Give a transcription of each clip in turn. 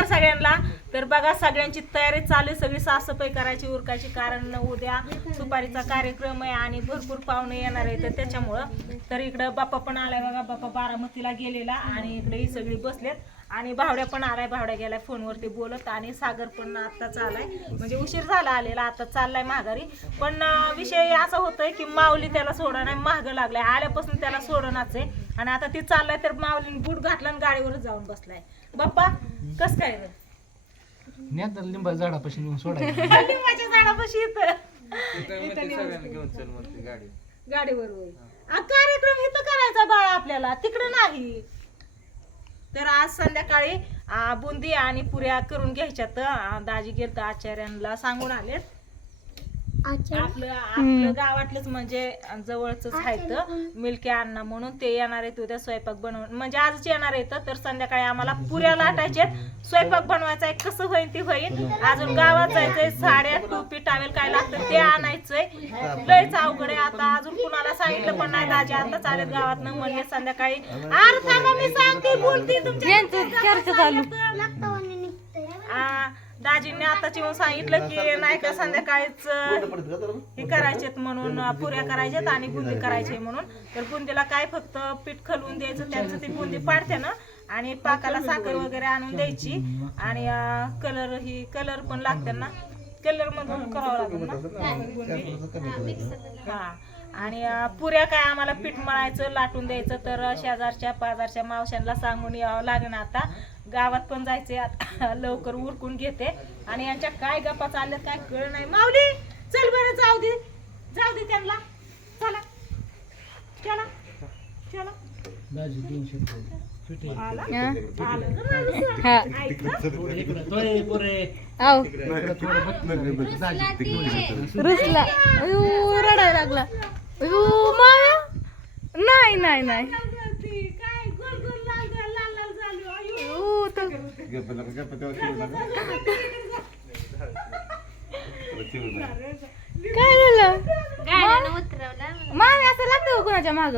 नमस्कार सगळ्यांना. तर बघा सगळ्यांची तयारी चालू आहे. सगळी साफसफाई करायची उरकायची. कारण उद्या सुपारीचा कार्यक्रम आहे आणि भरपूर पाहुणे येणार आहे तर त्याच्यामुळं तर इकडं बाप्पा पण आलाय बघा. बाप्पा बारामतीला गेलेला आणि इकडे ही सगळी बसलेत. आणि भावड्या पण आलाय. भावड्या गेलाय फोनवरती बोलत आणि सागर पण आता चाललाय म्हणजे उशीर झाला आलेला. आता चाललाय माघारी. पण विषय असा होतोय की माऊली त्याला सोडा नाही महाग लागलाय. आल्यापासून त्याला सोडणाच आहे. आणि आता ती चाललाय तर माऊलीने बूट घातला आणि गाडीवरच जाऊन बसलाय. बाप्पा कस काय रे? नेता लिंबा झाडापाशी नेऊन सोडायचं. लिंबाच्या झाडापाशी इथं. इथं नेऊन सगळ्यांना घेऊन चल म्हणते गाडी. गाडीवर होय. आ, कार्यक्रम इथं करायचा बाळा आपल्याला. तिकडं नाही. तर आज संध्याकाळी आ, बुंदी आणि पुऱ्या करून घ्यायच्यात. आ, दाजी गेलत आचार्यांना सांगून आलेत. आपलं आपलं गावातलंच म्हणजे जवळच आहेत मिल्की अण्णा म्हणून ते येणार आहेत उद्या स्वयंपाक बनवून. म्हणजे आजच येणार आहेत तर संध्याकाळी आम्हाला पुऱ्या लाटायचे स्वयंपाक बनवायचा आहे कसं होईल ते होईल अजून गावात जायचंय साड्या टोपी टावेल काय लागतं ते आणायचंय. लयच अवघड आहे. आता अजून कुणाला सांगितलं पण नाही दाजी आता चालेल गावात न म्हणले संध्याकाळी अरे थांबा मी सांगते बोलते तुमच्या चर्चा चालू. दाजींनी आताच येऊन सांगितलं की नाही का संध्याकाळीच हे करायचेत म्हणून पुऱ्या करायच्यात आणि बुंदी करायची म्हणून. तर बुंदीला काय फक्त पीठ खलवून द्यायचं त्यांचं ती बुंदी पाडते ना आणि पाकाला साखर वगैरे आणून द्यायची. आणि कलर ही कलर पण लागते ना. कलर मधून करावं लागेल ना. बुंदी हा. आणि पुऱ्या काय आम्हाला पीठ मळायचं लाटून द्यायचं तर शेजारच्या पाजारच्या मावशांना सांगून यावं लागेल आता. गावात पण जायचे आता. लवकर उरकून घेते. आणि यांच्या काय गप्पा चालल्यात काय कळ नाही. माऊली चल बरं जाऊ दे. जाऊ दे त्यांना. चला. चला. चला. रुसला. रडाय लागला. नाही नाही नाही. काय झालं? मामी असं लागतं कोणाच्या माग?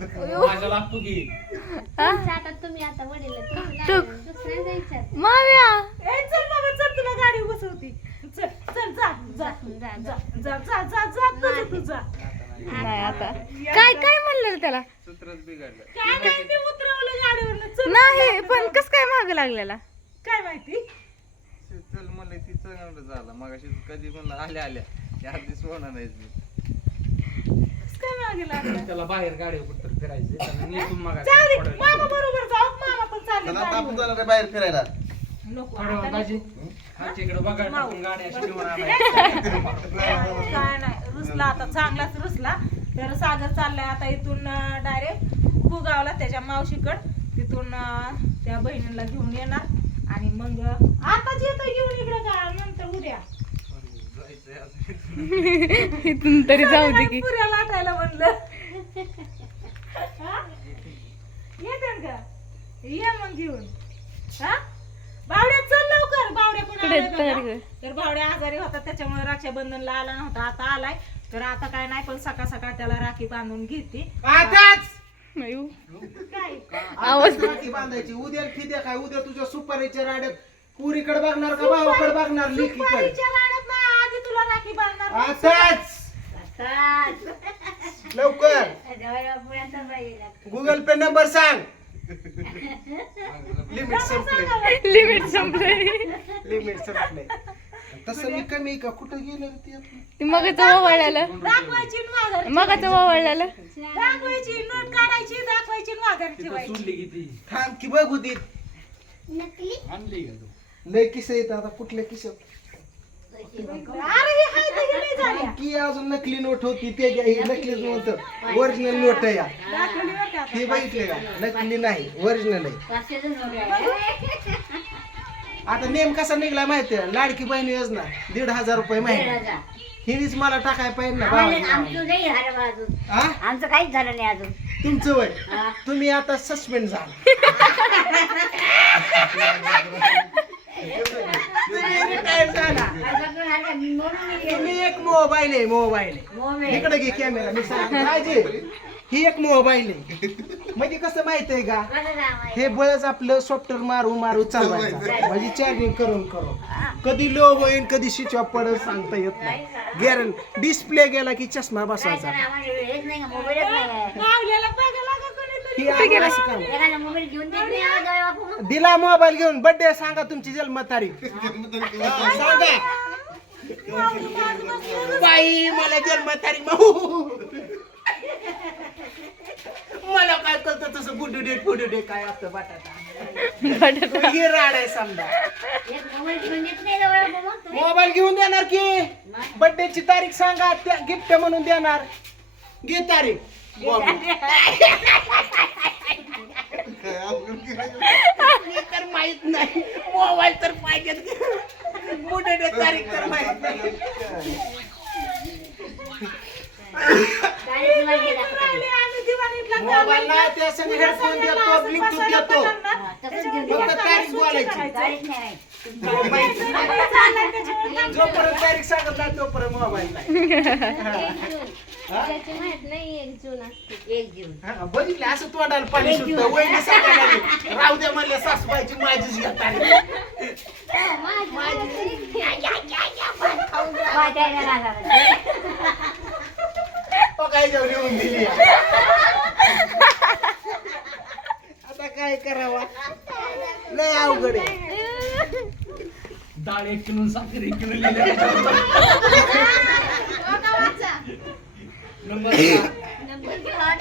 माझ्या लागतो की. तुम्ही आता वडील तू ए, चल बाबा चल तुला गाडी बसवती चल चल जा जा जा जा जा. जा जा जा तुझं तू जा नाही आता. काय काय म्हणलं त्याला? सूत्रच बिघडलं. काय नाही मी उतरवलं गाडीवरनं. चल नाही पण कस काय माग लागलेला? काय माहिती? चल म्हणलं ती चांगलं झालं. मग कधी म्हणलं आल्या आल्या. चार दिवस होणार नाही काय मागे लागलं? त्याला बाहेर कुठं फिरायचं त्याला नेसून मागा जाऊ दे मामा बरोबर जाऊ मामा पण चालेल आता आपण. जाणार आहे बाहेर फिरायला. नको थोडं आता दाजी आमच्या इकडे बघा टाकून गाडी अशी घेऊन आणायची. काय नाही रुसला आता चांगलाच रुसला. तर सागर चाललाय आता इथून डायरेक्ट कुगावला त्याच्या मावशीकड. तिथून अं, त्या बहिणीला घेऊन येणार. आणि मग आताच येतो घेऊन इकडे का नंतर उद्या. इथून तरी जाऊ दे की. पुऱ्या हा? येते का? ये मग घेऊन. हा? बावड्या चल लवकर. बावड्या आलाय. तर बावड्या आजारी होता त्याच्यामुळे रक्षाबंधनला आला नव्हता. आता आलाय. तर आता काय नाही पण सकाळ सकाळ त्याला राखी बांधून घेते. अयो. काय? आवाज राखी बांधायची. उद्या फिद्या काय उद्या तुझ्या सुपारीच्या राड्यात पुरीकडे बघणार का भावाकडे बघणार लेकीकडे? सुपारीच्या नाही, आधी तुला राखी बांधणार. आताच. लवकर. गुगल पे नंबर सांग. लिमिट संपले. लिमिट संपलंय लिमिट संपले. तसं मी कमी का? कुठं गेलं रे ते आपलं? ते मगाचं दाखवायची आणि माघारी मगाचं वावळलेलं दाखवायची नोट काढायची दाखवायची माघारी ठेवायची सोडली किती थांब की बघ होती आणली का तू? लय किस्से येत आता. कुठल्या किशात अरे हे हाय ते गेली झाल्या की अजून नकली नोट होती ते घ्या, ही नकली नव्हतं ओरिजिनल नोट आहे या. दाखवली बरं का हे बघितले का? नकली नाही ओरिजिनल आहे. आता नेम कसा निघला माहितीये लाडकी बहीण योजना दीड हजार रुपये महिना. हिनीच मला टाकाय पाहिजे ना भावाला. आमचं नाही झालं अजून. हा आमचं काहीच झालं नाही अजून. तुमचं वय. तुम्ही आता सस्पेंड झाला. तुम्ही retire झाला तुम्ही एक मोबाईल आहे मोबाईल आहे. इकडे घे कॅमेरा मी सांग राजे ही एक मोबाईल आहे. म्हणजे कसं माहीत आहे का? हे बळच आपलं सॉफ्टवेअर मारू मारू चालवायचं. म्हणजे चार्जिंग करून करून. कधी लो होईल कधी स्विच ऑफ पडेल सांगता येत नाही. गॅरन डिस्प्ले गेला की चष्मा काय ही आपण असं करू. एखादा मोबाईल घेऊन देत नाही आम्हाला जाऊया बापू. दिला मोबाईल घेऊन. बर्थडे सांगा तुमची जन्मतारीख. हा, सांगा. बाई मला जन्मतारीख माहू. मला काय कळतं तसं गुडू डे फुडू डे काय असतं बटाटा. ही राड आहे समजा. एक मोबाईल घेऊन देत नाही जाऊया बापू मग तुम्ही. मोबाईल घेऊन देणार की? बर्थडे ची तारीख सांगा त्या गिफ्ट म्हणून देणार. घे तारीख. मी तर माहीत नाही. मोबाईल तर पाहिजेत. बुडे तारीख तर माहीत नाही. मोबाईल नाही त्या संग हेडफोन देतो ब्लूटूथ देतो. फक्त तारीख बोलायची. जोपर्यंत तारीख सांगत नाही तोपर्यंत मोबाईल नाही. एक जून हा, बघितले असं तोंडाला पाणी सुटतं वहिनी सांगायला लागली. राहू द्या म्हणले सासूबाईची माझीच घ्या तारीख वाटायला लागला. तो काय जाऊन येऊन दिली? आता काय करावा? लय अवघड आहे. डाळ एक किलो साखर एक किलो लिहिलं नंबर सहा.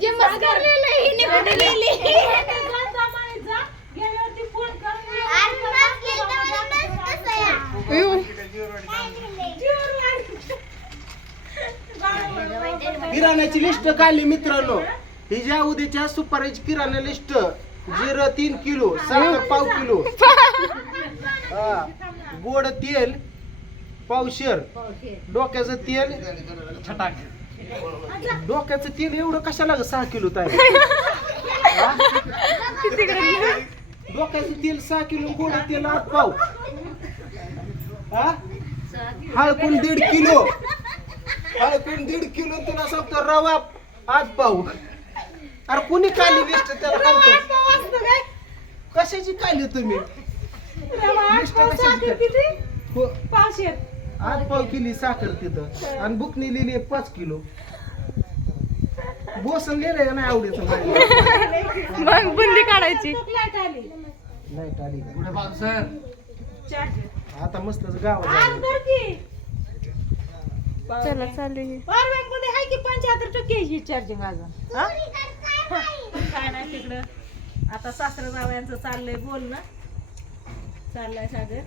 जे मस्कर लिहिलंय, हिने कुठे लिहिली? गेल्यावरती फोन करून अयो, किराण्याची लिस्ट काढली मित्रांनो. ही ज्या उद्याच्या सुपारीची किराणा लिस्ट जिरं तीन किलो साखर पाव किलो. हा. गोड तेल पावशेर. डोक्याचं तेल. छटाक. डोक्याचं तेल एवढं कशाला ग सहा किलो ताई डोक्याचं तेल सहा किलो गोड तेल आठ पाव. हा? हळकून दीड किलो. हळकून दीड किलो तुला सांगतो रवा आठ पाव. अरे कुणी काली लिस्ट त्याला सांगतो कशाची काली तुम्ही? लिस्ट कशाची काढली? हो, पावशेर. आठ पाव किली साखर तिथं. आणि बुकनी लिहिली पाच किलो. बोसन लिहिलंय का नाही आवडीचं मग बुंदी काढायची. लाइट आली लाइट आली का? पुढे बाजू सर आता मस्तच आज की चला चालू आहे. पॉवर बँकमध्ये आहे की पंच्याहत्तर टक्के ही चार्जिंग अजून? हा? काय नाही तिकडं. आता सासरा जावयांचं चाललंय बोलणं. चाललंय सागर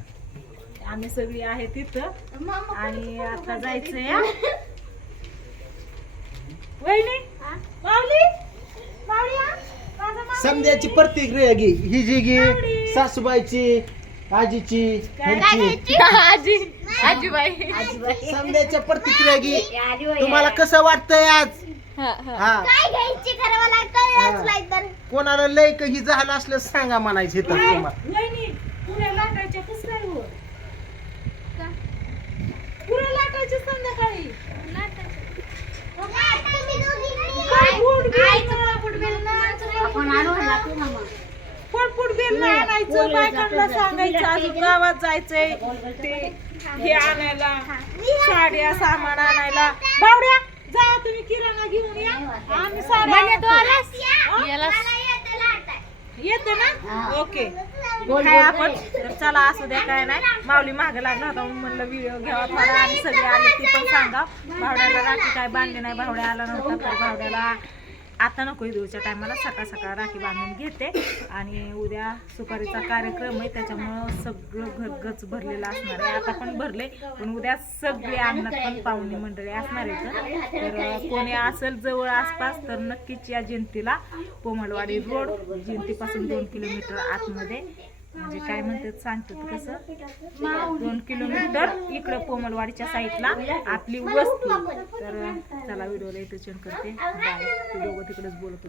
आम्ही सगळी आहे तिथं. आणि आता जायचंय हा. वहिनी? माऊली? हा? समद्याची प्रतिक्रिया घे ही जी घे सासूबाईची आजीची. आजी. आजीबाई. प्रतिक्रिया घे. तुम्हाला कसं वाटतंय आज? हा कोणाला लय काही झालं असलं सांगा म्हणायचे तर तुम्हाला. हो लाटायच्या संध्याकाळी बिल नाही? आणायचं बायकांना सांगायचं अजून गावात जायचंय. ते हे आणायला साड्या सामान आणायला. बावड्या जा तुम्ही किराणा घेऊन या. आम्ही साड्या येते ना? ओके. काय आपण? तर चला असू द्या काय नाही. माऊली मागे लागला होता म्हणून म्हणलं व्हिडिओ घ्यावा थोडा आणि सगळे आले ती पण सांगा. भावड्याला राखी काय बांधली नाही भावड्या आला नव्हता तर भावड्याला आता नको देऊच्या टायमाला सकाळ सकाळ राखी बांधून घेते. आणि उद्या सुपारीचा कार्यक्रम आहे त्याच्यामुळं सगळं घर गच भरलेलं असणार आहे. आता पण भरले पण उद्या सगळे अंगणात पण पाहुणे मंडळी असणार आहेत. तर कोणी असेल जवळ आसपास तर नक्कीच या जयंतीला कोमलवाडी रोड जयंतीपासून दोन किलोमीटर आतमध्ये म्हणजे काय म्हणतात सांगतात कसं? दोन किलोमीटर इकडं कोमलवाडीच्या साईडला आपली वस्ती. तर चला व्हिडिओला इथं चेंज करते. बाय. दोघं तिकडेच बोलत.